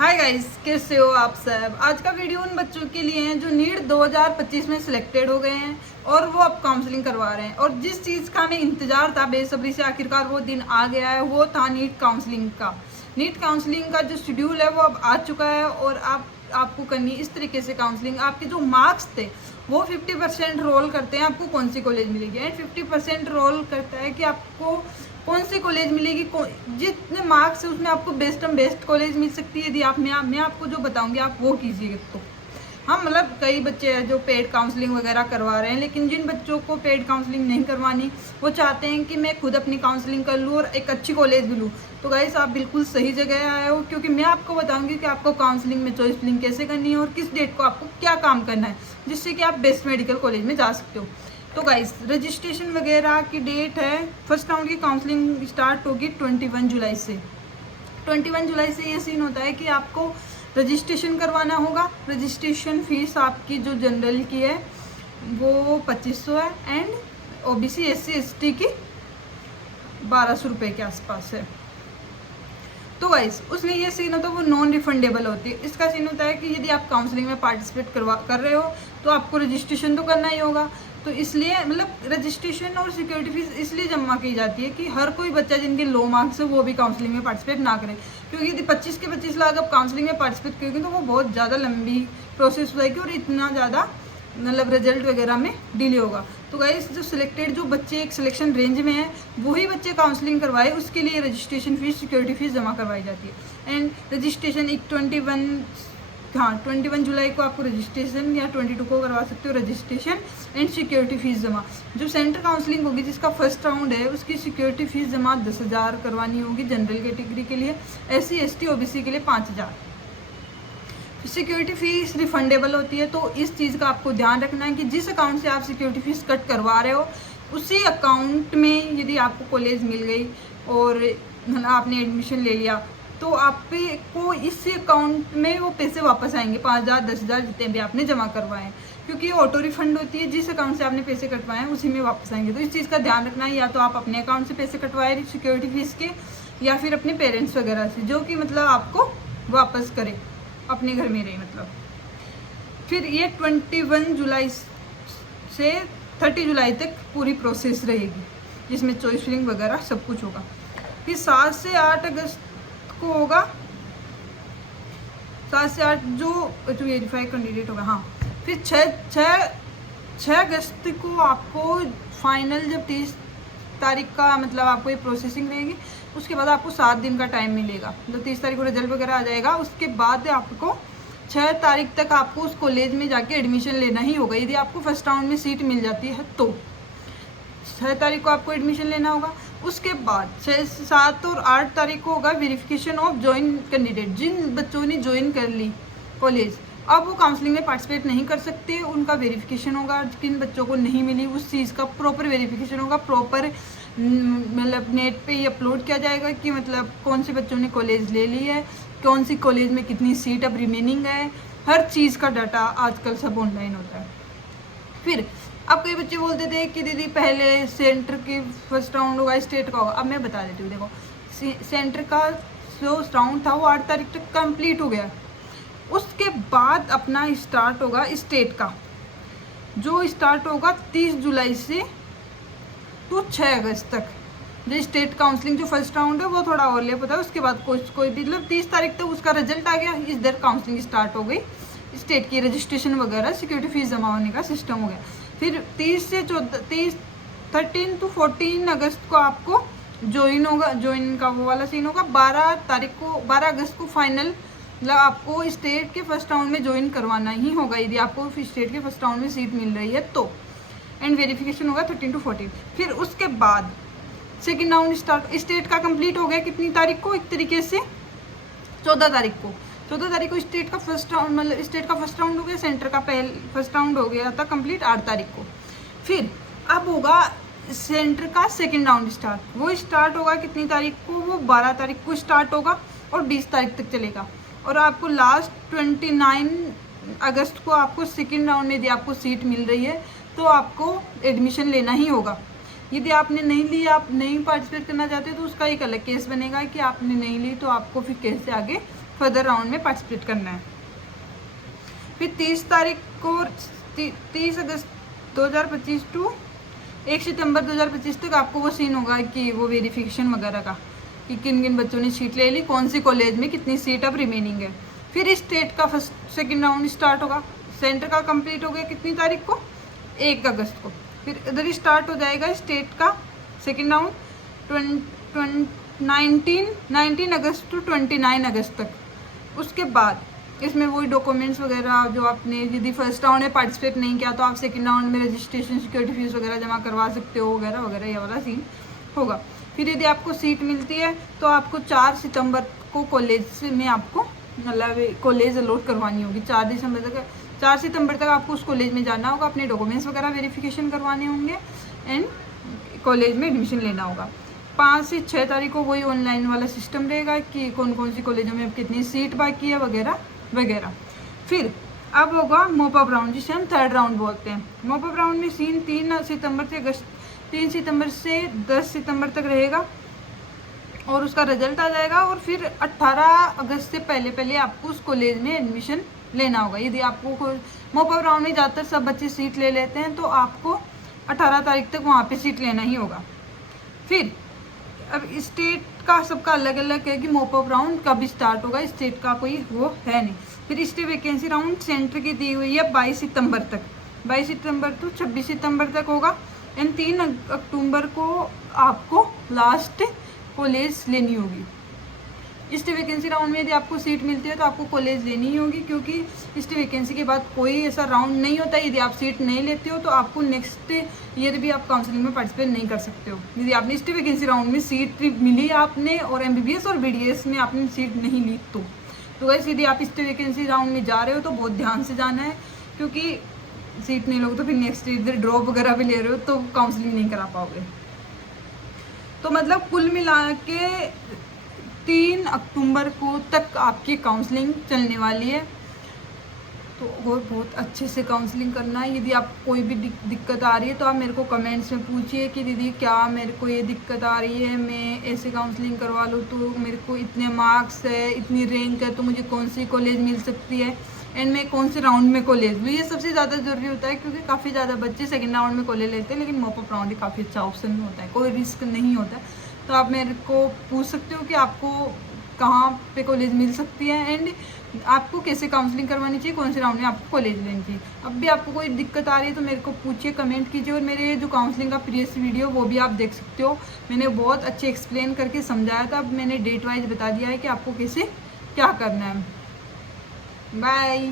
Hi guys, कैसे हो आप सब। आज का वीडियो उन बच्चों के लिए है जो नीट 2025 में सिलेक्टेड हो गए हैं और वो अब काउंसलिंग करवा रहे हैं। और जिस चीज़ का हमें इंतजार था बेसब्री से, आखिरकार वो दिन आ गया है, वो था नीट काउंसलिंग का। नीट काउंसलिंग का जो शेड्यूल है वो अब आ चुका है और आपको करनी इस तरीके से काउंसलिंग। आपके जो मार्क्स थे वो 50% रोल करते हैं आपको कौन सी कॉलेज मिलेगी, एंड 50% रोल करता है कि आपको कौन सी कॉलेज मिलेगी। जितने मार्क्स है उसमें आपको बेस्ट कॉलेज मिल सकती है। यदि मैं आपको जो बताऊंगी आप वो कीजिएगा। तो हाँ, मतलब कई बच्चे हैं जो पेड काउंसलिंग वगैरह करवा रहे हैं, लेकिन जिन बच्चों को पेड काउंसलिंग नहीं करवानी, वो चाहते हैं कि मैं खुद अपनी काउंसलिंग कर लूँ और एक अच्छी कॉलेज भी लूँ, तो गाइस आप बिल्कुल सही जगह आए हो। क्योंकि मैं आपको बताऊंगी कि आपको काउंसलिंग में चॉइस फिलिंग कैसे करनी है और किस डेट को आपको क्या काम करना है, जिससे कि आप बेस्ट मेडिकल कॉलेज में जा सकते हो। तो गाइस रजिस्ट्रेशन वगैरह की डेट है, फर्स्ट राउंड की काउंसलिंग स्टार्ट होगी 21 जुलाई से। 21 जुलाई से ये सीन होता है कि आपको रजिस्ट्रेशन करवाना होगा। रजिस्ट्रेशन फीस आपकी जो जनरल की है वो 2500 है, एंड ओबीसी SC ST की 1200 रुपये के आसपास है। तो गाइस उसमें ये सीन होता है वो नॉन रिफंडेबल होती है। इसका सीन होता है कि यदि आप काउंसलिंग में पार्टिसिपेट कर रहे हो तो आपको रजिस्ट्रेशन तो करना ही होगा। तो इसलिए मतलब रजिस्ट्रेशन और सिक्योरिटी फीस इसलिए जमा की जाती है कि हर कोई बच्चा जिनके लो मार्क्स है वो भी काउंसलिंग में पार्टिसिपेट ना करे। क्योंकि यदि 25 के 25 लाख आप काउंसलिंग में पार्टिसिपेट करोगे तो वो बहुत ज़्यादा लंबी प्रोसेस हो जाएगी और इतना ज़्यादा मतलब रिजल्ट वगैरह में डिले होगा। तो गाइस जो सिलेक्टेड जो बच्चे एक सिलेक्शन रेंज में हैं वही बच्चे काउंसलिंग करवाए, उसके लिए रजिस्ट्रेशन फीस सिक्योरिटी फीस जमा करवाई जाती है। एंड रजिस्ट्रेशन 21 जुलाई को आपको रजिस्ट्रेशन या 22 को करवा सकते हो रजिस्ट्रेशन एंड सिक्योरिटी फीस जमा। जो सेंटर काउंसलिंग होगी जिसका फर्स्ट राउंड है उसकी सिक्योरिटी फीस जमा 10,000 करवानी होगी जनरल कैटेगरी के लिए, SC ST OBC के लिए 5,000। सिक्योरिटी फीस रिफंडेबल होती है। तो इस चीज़ का आपको ध्यान रखना है कि जिस अकाउंट से आप सिक्योरिटी फीस कट करवा रहे हो उसी अकाउंट में यदि आपको कॉलेज मिल गई और आपने एडमिशन ले लिया तो आपको इस अकाउंट में वो पैसे वापस आएंगे, 5,000 10,000 जितने भी आपने जमा करवाए हैं, क्योंकि ये ऑटो रिफंड होती है। जिस अकाउंट से आपने पैसे कटवाए हैं उसी में वापस आएंगे। तो इस चीज़ का ध्यान रखना है, या तो आप अपने अकाउंट से पैसे कटवाए सिक्योरिटी फीस के या फिर अपने पेरेंट्स वगैरह से, जो कि मतलब आपको वापस करे अपने घर में रहे मतलब। फिर ये 21 जुलाई से 30 जुलाई तक पूरी प्रोसेस रहेगी जिसमें चॉइस फिलिंग वगैरह सब कुछ होगा। फिर 7 से 8 अगस्त को होगा, 7 से 8 जो वेरीफाई कैंडिडेट होगा। हाँ, फिर 6 अगस्त को आपको फाइनल, जब 30 तारीख का मतलब आपको ये प्रोसेसिंग रहेगी, उसके बाद आपको 7 दिन का टाइम मिलेगा। जब 30 तारीख को रिजल्ट वगैरह आ जाएगा उसके बाद आपको 6 तारीख तक आपको उस कॉलेज में जाके एडमिशन लेना ही होगा। यदि आपको फर्स्ट राउंड में सीट मिल जाती है तो 6 तारीख को आपको एडमिशन लेना होगा। उसके बाद 6, 7 और 8 तारीख को होगा वेरिफिकेशन ऑफ ज्वाइन कैंडिडेट। जिन बच्चों ने ज्वाइन कर ली कॉलेज अब वो काउंसलिंग में पार्टिसिपेट नहीं कर सकते, उनका वेरिफिकेशन होगा। किन बच्चों को नहीं मिली उस चीज़ का प्रॉपर वेरिफिकेशन होगा, प्रॉपर मतलब नेट पे ही अपलोड किया जाएगा कि मतलब कौन से बच्चों ने कॉलेज ले ली है, कौन सी कॉलेज में कितनी सीट अब रिमेनिंग है, हर चीज़ का डाटा आजकल सब ऑनलाइन होता है। फिर अब कई बच्चे बोलते थे कि दीदी पहले सेंटर की फर्स्ट राउंड होगा, स्टेट का होगा। अब मैं बता देती हूँ, देखो सेंटर का जो राउंड था वो 8 तारीख तक कंप्लीट हो गया। उसके बाद अपना स्टार्ट होगा स्टेट का, जो स्टार्ट होगा 30 जुलाई से तो 6 अगस्त तक। जो स्टेट काउंसलिंग जो फर्स्ट राउंड है वो थोड़ा और ले पता है। उसके बाद कोई भी मतलब 30 तारीख तक उसका रिजल्ट आ गया, इस दर काउंसलिंग स्टार्ट हो गई, स्टेट की रजिस्ट्रेशन वगैरह सिक्योरिटी फीस जमा होने का सिस्टम हो गया। फिर 13 to 14 अगस्त को आपको ज्वाइन होगा, ज्वाइन का वो वाला सीन होगा। 12 अगस्त को फाइनल मतलब आपको स्टेट के फर्स्ट राउंड में ज्वाइन करवाना ही होगा यदि आपको स्टेट के फर्स्ट राउंड में सीट मिल रही है तो। एंड वेरिफिकेशन होगा 13 to 14। फिर उसके बाद सेकेंड राउंड स्टार्ट स्टेट का कंप्लीट हो गया कितनी तारीख को, एक तरीके से 14 तारीख को। 14 तारीख को स्टेट का फर्स्ट राउंड मतलब स्टेट का फर्स्ट राउंड हो गया, सेंटर का फर्स्ट राउंड हो गया था कंप्लीट 8 तारीख को। फिर अब होगा सेंटर का सेकेंड राउंड स्टार्ट। वो स्टार्ट होगा कितनी तारीख को, वो 12 तारीख को स्टार्ट होगा और 20 तारीख तक चलेगा। और आपको लास्ट 29 अगस्त को आपको सेकेंड राउंड में यदि आपको सीट मिल रही है तो आपको एडमिशन लेना ही होगा। यदि आपने नहीं ली, आप नहीं पार्टिसिपेट करना चाहते तो उसका एक अलग केस बनेगा कि आपने नहीं ली तो आपको फिर कैसे आगे फर्दर राउंड में पार्टिसिपेट करना है। फिर 30 तारीख को 30 अगस्त 2025 टू 1 सितंबर 2025 तक आपको वो सीन होगा कि वो वेरिफिकेशन वगैरह का कि किन किन बच्चों ने सीट ले ली, कौन सी कॉलेज में कितनी सीट अब रिमेनिंग है। फिर स्टेट का फर्स्ट सेकंड राउंड स्टार्ट होगा। सेंटर का कंप्लीट हो गया कितनी तारीख को, 1 अगस्त को। फिर इधर ही स्टार्ट हो जाएगा स्टेट का सेकंड राउंड 19 अगस्त टू 29 अगस्त तक। उसके बाद इसमें वही डॉक्यूमेंट्स वगैरह जो आपने यदि फर्स्ट राउंड में पार्टिसिपेट नहीं किया तो आप सेकंड राउंड में रजिस्ट्रेशन, सिक्योरिटी फीस वगैरह जमा करवा सकते हो वगैरह वगैरह, ये वाला सीन होगा। फिर यदि आपको सीट मिलती है तो आपको 4 सितंबर को कॉलेज में आपको मतलब कॉलेज अलॉट करवानी होगी। 4 सितंबर तक आपको उस कॉलेज में जाना होगा, अपने डॉक्यूमेंट्स वगैरह वेरिफिकेशन करवाने होंगे एंड कॉलेज में एडमिशन लेना होगा। 5 से 6 तारीख को वही ऑनलाइन वाला सिस्टम रहेगा कि कौन कौन सी कॉलेजों में कितनी सीट बाकी है वगैरह वगैरह। फिर अब होगा मॉप अप राउंड, जिसे हम थर्ड राउंड बोलते हैं। मॉप अप राउंड में सीन 3 सितंबर से 10 सितंबर तक रहेगा और उसका रिजल्ट आ जाएगा। और फिर 18 अगस्त से पहले आपको उस कॉलेज में एडमिशन लेना होगा। यदि आपको मॉप अप राउंड में ज़्यादातर सब बच्चे सीट ले लेते हैं तो आपको 18 तारीख तक वहाँ पे सीट लेना ही होगा। फिर अब स्टेट का सबका अलग अलग है कि मॉप अप राउंड कब स्टार्ट होगा, स्टेट का कोई वो है नहीं। फिर स्टेट वैकेंसी राउंड सेंटर की दी हुई है 22 सितंबर तक, 22 सितंबर तो 26 सितंबर तक होगा। एंड 3 अक्टूबर को आपको लास्ट कॉलेज लेनी होगी। स्टेट वैकेंसी राउंड में यदि आपको सीट मिलती है तो आपको कॉलेज लेनी ही होगी, क्योंकि स्टेट वैकेंसी के बाद कोई ऐसा राउंड नहीं होता। यदि आप सीट नहीं लेते हो तो आपको नेक्स्ट ईयर भी आप काउंसलिंग में पार्टिसिपेट नहीं कर सकते हो। यदि आपने स्टेट वैकेंसी राउंड में सीट मिली आपने और MBBS और BDS में आपने सीट नहीं ली तो वैसे यदि आप स्टेट वैकेंसी राउंड में जा रहे हो तो बहुत ध्यान से जाना है, क्योंकि सीट नहीं लोगे तो फिर नेक्स्ट ईयर ड्रॉप वगैरह भी ले रहे हो तो काउंसलिंग नहीं करा पाओगे। तो मतलब कुल मिला के 3 अक्टूबर को तक आपकी काउंसलिंग चलने वाली है। तो और बहुत अच्छे से काउंसलिंग करना है। यदि आप कोई भी दिक्कत आ रही है तो आप मेरे को कमेंट्स में पूछिए कि दीदी क्या मेरे को ये दिक्कत आ रही है, मैं ऐसे काउंसलिंग करवा लूँ तो मेरे को इतने मार्क्स है, इतनी रैंक है, तो मुझे कौन सी कॉलेज मिल सकती है एंड मैं कौन से राउंड में कॉलेज लूँ। ये सबसे ज़्यादा ज़रूरी होता है, क्योंकि काफ़ी ज़्यादा बच्चे सेकेंड राउंड में कॉलेज लेते हैं, लेकिन मॉप अप राउंड ही काफ़ी अच्छा ऑप्शन होता है, कोई रिस्क नहीं होता है। तो आप मेरे को पूछ सकते हो कि आपको कहाँ पे कॉलेज मिल सकती है एंड आपको कैसे काउंसलिंग करवानी चाहिए, कौन से राउंड में आपको कॉलेज लेनी चाहिए। अब भी आपको कोई दिक्कत आ रही है तो मेरे को पूछिए, कमेंट कीजिए। और मेरे जो काउंसलिंग का प्रीवियस वीडियो वो भी आप देख सकते हो, मैंने बहुत अच्छे एक्सप्लेन करके समझाया था। अब मैंने डेट वाइज बता दिया है कि आपको कैसे क्या करना है। बाय।